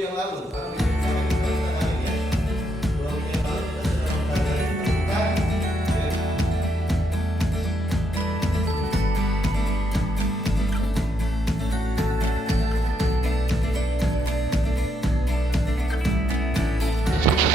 yang lalu, karena minggu kemarin kita hari ya, 2 minggu yang lalu kita sudah mempelajari tentang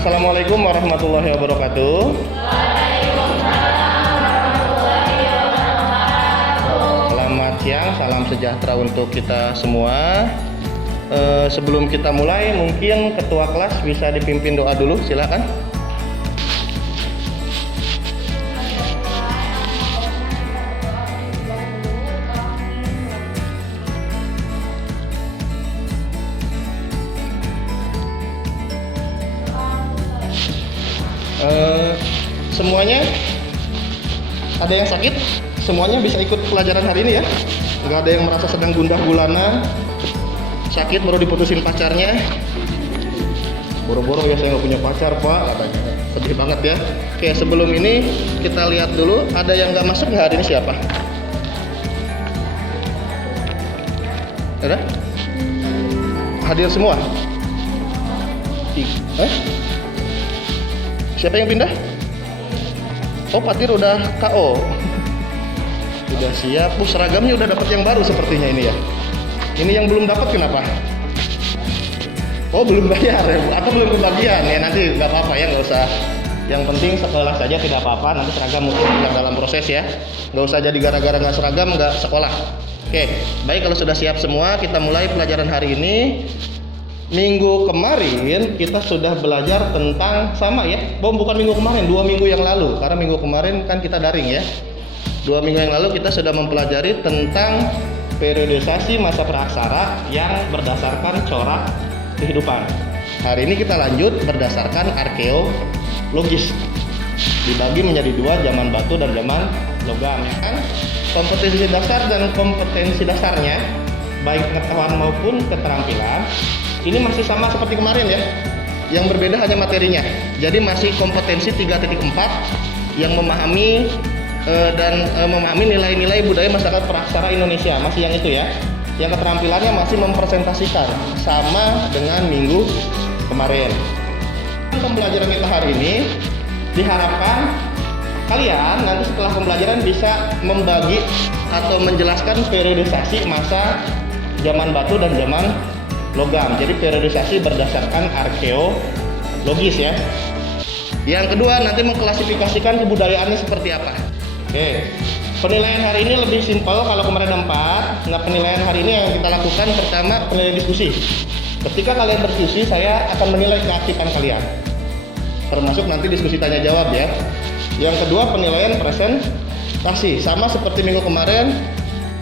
Assalamualaikum warahmatullahi wabarakatuh. Selamat siang, salam sejahtera untuk kita semua. Sebelum kita mulai, mungkin ketua kelas bisa dipimpin doa dulu, silakan. Semuanya ada yang sakit, semuanya bisa ikut pelajaran hari ini ya. Nggak ada yang merasa sedang gundah gulana, sakit baru diputusin pacarnya. Boro-boro ya saya nggak punya pacar pak, katanya. Sedih banget ya. Oke, sebelum ini kita lihat dulu ada yang nggak masuk nggak hari ini siapa? Ada? Hadir semua? Siapa yang pindah? Oh, Patir udah KO. Udah siap. Seragamnya udah dapat yang baru sepertinya ini ya. Ini yang belum dapat kenapa? Oh, belum bayar ya? Atau belum kebagian ya? Nanti nggak apa-apa ya, nggak usah. Yang penting sekolah saja tidak apa-apa. Nanti seragam mungkin yang dalam proses ya. Nggak usah jadi gara-gara nggak seragam nggak sekolah. Oke, baik kalau sudah siap semua, kita mulai pelajaran hari ini. Minggu kemarin kita sudah belajar tentang sama ya. Bukan minggu kemarin, 2 minggu yang lalu. Karena minggu kemarin kan kita daring ya. 2 minggu yang lalu kita sudah mempelajari tentang periodisasi masa praaksara yang berdasarkan corak kehidupan. Hari ini kita lanjut berdasarkan arkeologis. Dibagi menjadi 2, zaman batu dan zaman logam ya kan. Kompetensi dasar dan kompetensi dasarnya, baik pengetahuan maupun keterampilan, ini masih sama seperti kemarin ya. Yang berbeda hanya materinya. Jadi masih kompetensi 3.4 yang memahami memahami nilai-nilai budaya masyarakat praaksara Indonesia. Masih yang itu ya. Yang keterampilannya masih mempresentasikan sama dengan minggu kemarin. Pembelajaran kita hari ini diharapkan kalian nanti setelah pembelajaran bisa membagi atau menjelaskan periodisasi masa zaman batu dan zaman logam. Jadi periodisasi berdasarkan arkeologis ya. Yang kedua nanti mengklasifikasikan kebudayaannya seperti apa. Oke. Penilaian hari ini lebih simpel kalau kemarin 4. Nah, penilaian hari ini yang kita lakukan pertama penilaian diskusi. Ketika kalian berdiskusi, saya akan menilai keaktifan kalian. Termasuk nanti diskusi tanya jawab ya. Yang kedua penilaian presentasi, sama seperti minggu kemarin.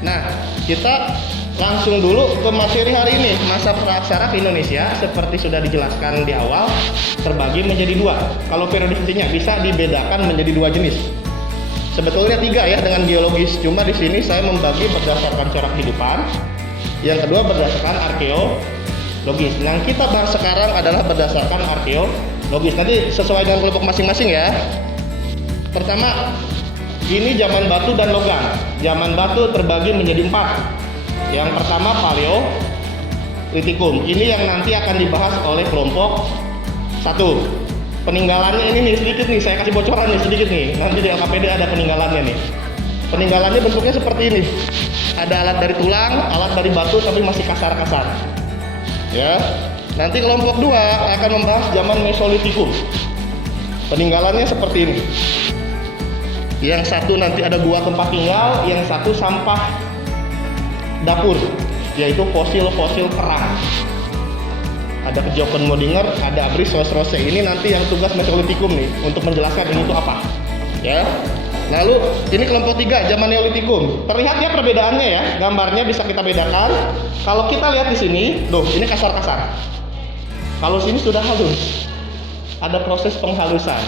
Nah, kita langsung dulu ke materi hari ini. Masa praaksara ke Indonesia seperti sudah dijelaskan di awal terbagi menjadi 2. Kalau periodisasinya bisa dibedakan menjadi 2 jenis. Sebetulnya 3 ya dengan geologis. Cuma di sini saya membagi berdasarkan corak kehidupan. Yang kedua berdasarkan arkeologis. Yang kita bahas sekarang adalah berdasarkan arkeologis. Nanti sesuai dengan kelompok masing-masing ya. Pertama, ini zaman batu dan logam. Zaman batu terbagi menjadi 4. Yang pertama Paleolitikum. Ini yang nanti akan dibahas oleh kelompok 1. Peninggalannya ini nih sedikit nih, saya kasih bocoran nih sedikit nih. Nanti di LKPD ada peninggalannya nih. Peninggalannya bentuknya seperti ini. Ada alat dari tulang, alat dari batu tapi masih kasar-kasar. Ya. Nanti kelompok 2 akan membahas zaman Mesolitikum. Peninggalannya seperti ini. Yang satu nanti ada gua tempat tinggal, yang satu sampah dapur, yaitu fosil-fosil kerang. Ada kejokan Modinger, ada Abris Rose. Ini nanti yang tugas Mesolitikum nih untuk menjelaskan ini itu apa. Ya. Lalu ini kelompok 3 zaman Neolitikum. Terlihat ya perbedaannya ya, gambarnya bisa kita bedakan. Kalau kita lihat di sini, ini kasar-kasar. Kalau sini sudah halus. Ada proses penghalusan.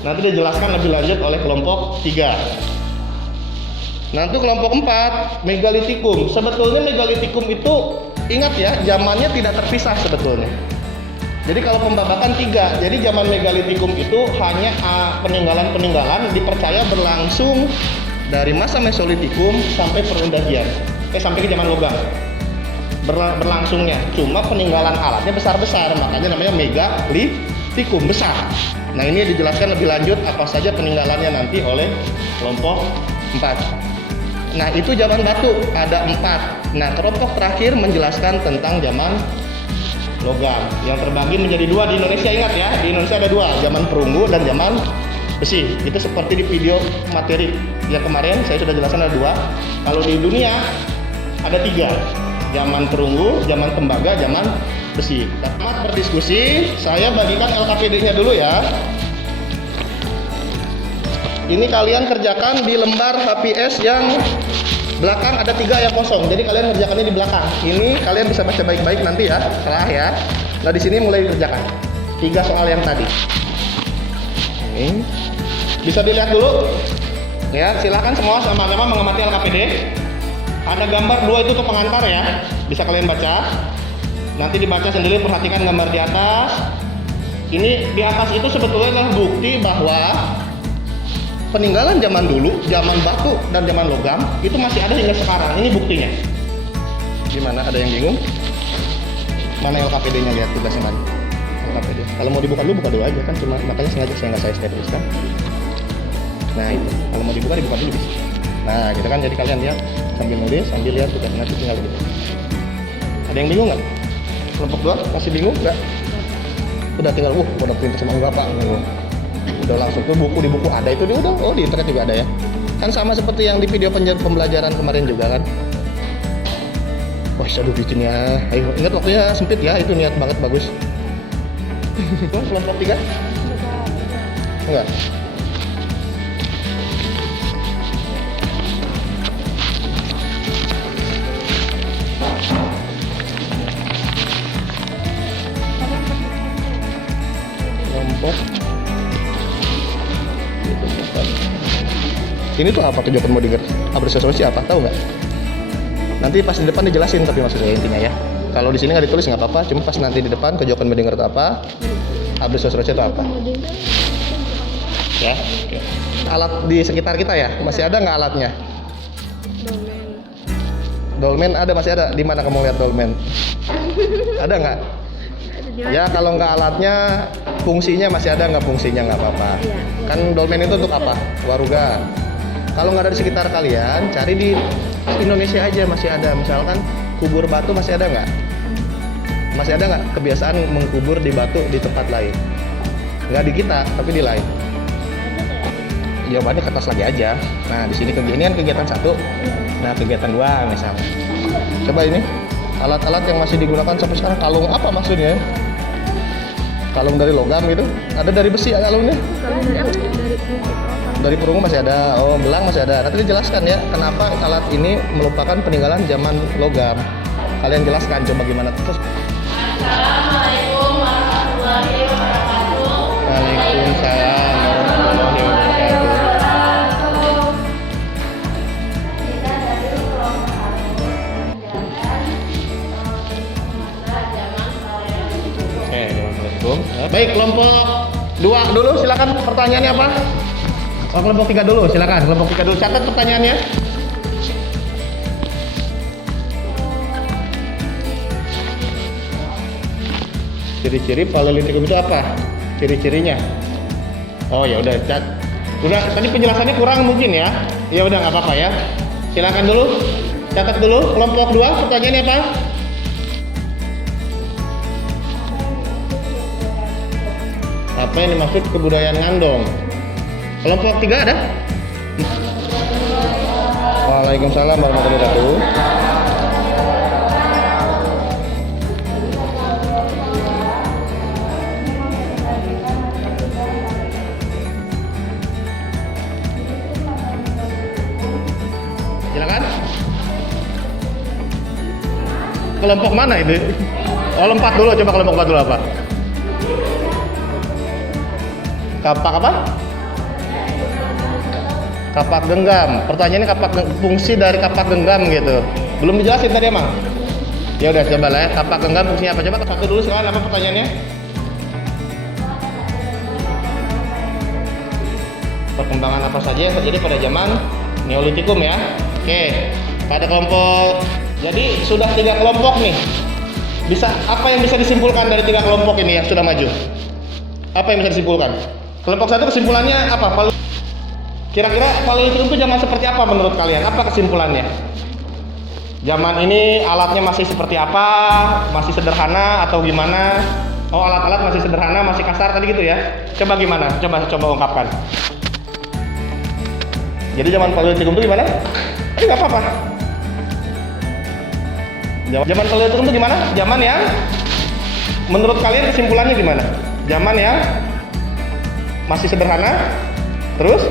Nanti dijelaskan lebih lanjut oleh kelompok 3. Nanti kelompok 4 Megalitikum. Sebetulnya Megalitikum itu ingat ya, zamannya tidak terpisah sebetulnya. Jadi kalau pembabakan 3, jadi zaman Megalitikum itu hanya peninggalan-peninggalan dipercaya berlangsung dari masa Mesolitikum sampai perundagian, sampai ke zaman logam. berlangsungnya. Cuma peninggalan alatnya besar-besar, makanya namanya megalitikum, besar. Nah, ini dijelaskan lebih lanjut apa saja peninggalannya nanti oleh kelompok 4. Nah, itu zaman batu ada 4. Nah, kelompok terakhir menjelaskan tentang zaman logam yang terbagi menjadi 2 di Indonesia. Ingat ya, di Indonesia ada 2, zaman perunggu dan zaman besi. Itu seperti di video materi yang kemarin saya sudah jelaskan ada 2. Kalau di dunia ada 3, zaman perunggu, zaman tembaga, zaman besi. Tamat berdiskusi, saya bagikan LKPD-nya dulu ya. Ini kalian kerjakan di lembar HPS yang belakang ada 3 yang kosong. Jadi kalian kerjakannya di belakang. Ini kalian bisa baca baik-baik nanti ya, setelah ya. Nah, di sini mulai dikerjakan 3 soal yang tadi. Ini bisa dilihat dulu. Ya, silakan semua sama-sama mengamati LKPD. Ada gambar 2 itu tuh pengantar ya. Bisa kalian baca. Nanti dibaca sendiri, perhatikan gambar di atas. Ini di atas itu sebetulnya adalah bukti bahwa peninggalan zaman dulu, zaman batu dan zaman logam itu masih ada hingga sekarang. Ini buktinya. Gimana? Ada yang bingung? Mana LKPD-nya, lihat tugasnya mana? LKPD. Kalau mau dibuka dulu, buka dulu aja kan. Cuma makanya sengaja saya tuliskan. Nah itu. Kalau mau dibuka dulu bisa. Nah gitu kan. Jadi kalian lihat sambil nulis, sambil lihat tugas nanti tinggal gitu. Ada yang bingung nggak? Kelompok 2 masih bingung nggak? Udah tinggal, udah pinter sama enggak pak? Udah langsung ke buku, di buku ada itu dia udah. Oh, di internet juga ada ya. Kan sama seperti yang di video pembelajaran kemarin juga kan. Wah, aduh bikinnya. Ayo, ingat waktunya sempit ya, itu niat banget bagus. Kelompok 3? Enggak. Kelompok ini tuh apa tujuan modiger? Apresiasi apa? Tahu nggak? Nanti pas di depan dijelasin tapi maksud saya intinya ya. Kalau di sini nggak ditulis nggak apa-apa, cuma pas nanti di depan kejokan modiger itu apa? Apresiasi itu apa? Ya. Oke. Alat di sekitar kita ya, masih ada nggak alatnya? Dolmen ada, masih ada. Di mana kamu lihat dolmen? Ada nggak? Ya kalau nggak alatnya, fungsinya masih ada nggak? Fungsinya nggak apa-apa. Kan dolmen itu untuk apa? Waruga. Kalau nggak ada di sekitar kalian, cari di Indonesia aja masih ada. Misalkan kubur batu masih ada nggak? Masih ada nggak kebiasaan mengkubur di batu di tempat lain? Nggak di kita, tapi di lain. Jawabannya kertas lagi aja. Nah di sini ini kan kegiatan 1. Nah kegiatan 2 misalnya. Coba ini alat-alat yang masih digunakan sampai sekarang. Kalung apa maksudnya? Kalung dari logam gitu? Ada dari besi kalungnya? Dari perunggu masih ada. Oh, belang masih ada. Nanti dijelaskan ya kenapa alat ini merupakan peninggalan zaman logam. Kalian jelaskan coba gimana terus. Assalamualaikum warahmatullahi wabarakatuh. Waalaikumsalam warahmatullahi wabarakatuh. Kita dari kelompok 1 menjelaskan zaman Paleolitik. Oke, Assalamualaikum. Baik, kelompok 2 dulu silakan pertanyaannya apa? Oh, kelompok 3 dulu, silakan. Kelompok 3 dulu, catat pertanyaannya. Ciri-ciri Paleolitikum itu apa? Ciri-cirinya? Oh ya udah, cat. Udah, tadi penjelasannya kurang mungkin ya. Ya udah nggak apa-apa ya. Silakan dulu, catat dulu. Kelompok 2 pertanyaannya apa? Apa yang dimaksud kebudayaan Ngandong? Kelompok 3 ada? Waalaikumsalam warahmatullahi wabarakatuh. Silakan. Kelompok mana itu? Oh, 4 dulu, coba kelompok 4 dulu apa? Kapak apa? Kapak genggam. Pertanyaannya fungsi dari kapak genggam gitu. Belum dijelasin tadi emang. Ya udah coba lah ya. Kapak genggam fungsinya apa? Coba satu dulu sekarang apa pertanyaannya? Perkembangan apa saja yang terjadi pada zaman Neolitikum ya. Oke. Pada kelompok Jadi sudah 3 kelompok nih. Apa yang bisa disimpulkan dari 3 kelompok ini yang sudah maju? Apa yang bisa disimpulkan? Kelompok 1 kesimpulannya apa? Kira-kira Paleolitikum itu zaman seperti apa menurut kalian? Apa kesimpulannya? Zaman ini alatnya masih seperti apa? Masih sederhana atau gimana? Oh, alat-alat masih sederhana, masih kasar tadi gitu ya? Coba gimana? Coba ungkapkan. Jadi zaman Paleolitikum itu gimana? Nggak apa-apa. Zaman Paleolitikum itu gimana? Zaman yang menurut kalian kesimpulannya gimana? Zaman yang masih sederhana, terus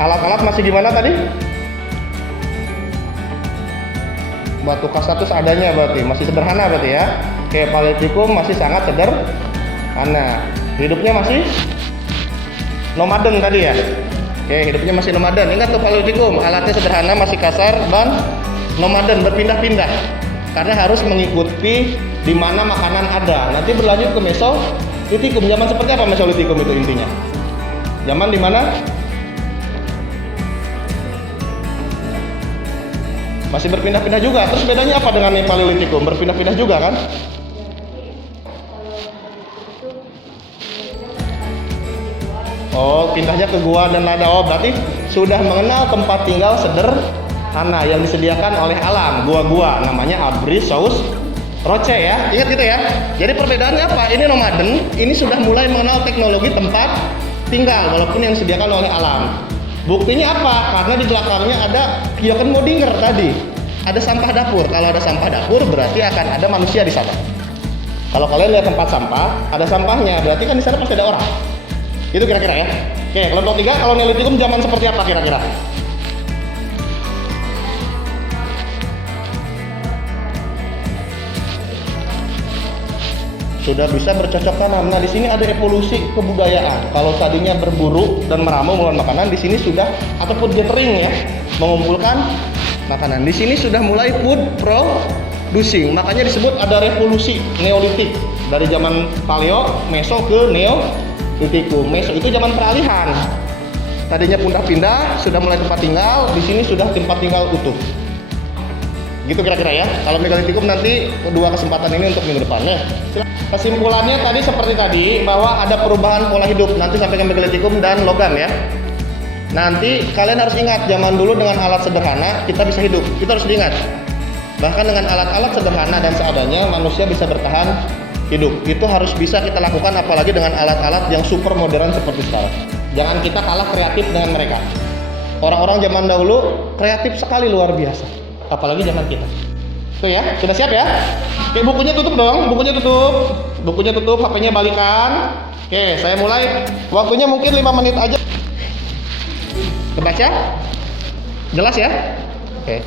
alat-alat masih gimana tadi? Batu kasar itu seadanya berarti, masih sederhana berarti ya. Kayak Paleolitikum masih sangat sederhana. Hidupnya masih nomaden tadi ya. Oke, hidupnya masih nomaden. Ingat tuh Paleolitikum, alatnya sederhana, masih kasar dan nomaden, berpindah-pindah. Karena harus mengikuti di mana makanan ada. Nanti berlanjut ke Mesolitikum. Zaman seperti apa Mesolitikum itu intinya? Zaman di mana masih berpindah-pindah juga. Terus bedanya apa dengan Paleolitikum? Berpindah-pindah juga kan? Oh, pindahnya ke gua dan lada. Oh, berarti sudah mengenal tempat tinggal sederhana yang disediakan oleh alam. Gua-gua namanya Abricus roche ya. Ingat gitu ya. Jadi perbedaannya apa? Ini nomaden, ini sudah mulai mengenal teknologi tempat tinggal walaupun yang disediakan oleh alam. Buktinya apa? Karena di belakangnya ada Kyokenmodinger tadi. Ada sampah dapur. Kalau ada sampah dapur berarti akan ada manusia di sana. Kalau kalian lihat tempat sampah, ada sampahnya, berarti kan di sana pasti ada orang. Itu kira-kira ya. Oke, kelompok 3 kalau Neolitikum zaman seperti apa kira-kira? Sudah bisa bercocok tanam. Nah, di sini ada evolusi kebudayaan. Kalau tadinya berburu dan meramu mengumpulkan makanan, di sini sudah ataupun gathering ya, mengumpulkan makanan. Di sini sudah mulai food producing. Makanya disebut ada revolusi Neolitik dari zaman Paleo, Meso ke Neolitikum. Meso itu zaman peralihan. Tadinya pindah-pindah, sudah mulai tempat tinggal. Di sini sudah tempat tinggal utuh. Gitu kira-kira ya. Kalau Megalitikum nanti kedua kesempatan ini untuk minggu depannya. Kesimpulannya tadi seperti tadi bahwa ada perubahan pola hidup nanti sampai ke Megalitikum dan logam ya. Nanti kalian harus ingat zaman dulu dengan alat sederhana kita bisa hidup. Kita harus diingat. Bahkan dengan alat-alat sederhana dan seadanya manusia bisa bertahan hidup. Itu harus bisa kita lakukan apalagi dengan alat-alat yang super modern seperti sekarang. Jangan kita kalah kreatif dengan mereka. Orang-orang zaman dahulu kreatif sekali luar biasa. Apalagi zaman kita. Tuh ya, sudah siap ya? Oke, bukunya tutup dong, bukunya tutup. Bukunya tutup, HP-nya balikan. Oke, saya mulai. Waktunya mungkin 5 menit aja. Kebaca? Jelas ya? Oke.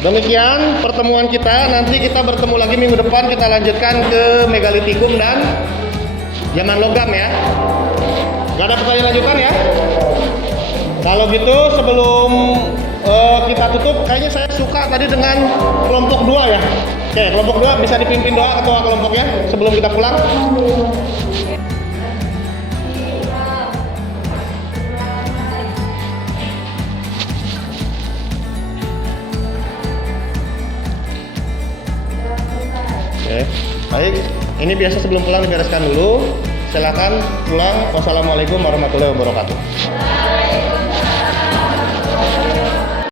Demikian pertemuan kita. Nanti kita bertemu lagi minggu depan. Kita lanjutkan ke Megalitikum dan zaman logam ya. Gak ada pertanyaan lanjutan ya? Kalau gitu sebelum kita tutup, kayaknya saya suka tadi dengan kelompok 2 ya. Oke, kelompok 2 bisa dipimpin doa ketua kelompoknya sebelum kita pulang. Oke, baik. Ini biasa sebelum pulang dibereskan dulu. Silakan pulang. Wassalamualaikum warahmatullahi wabarakatuh.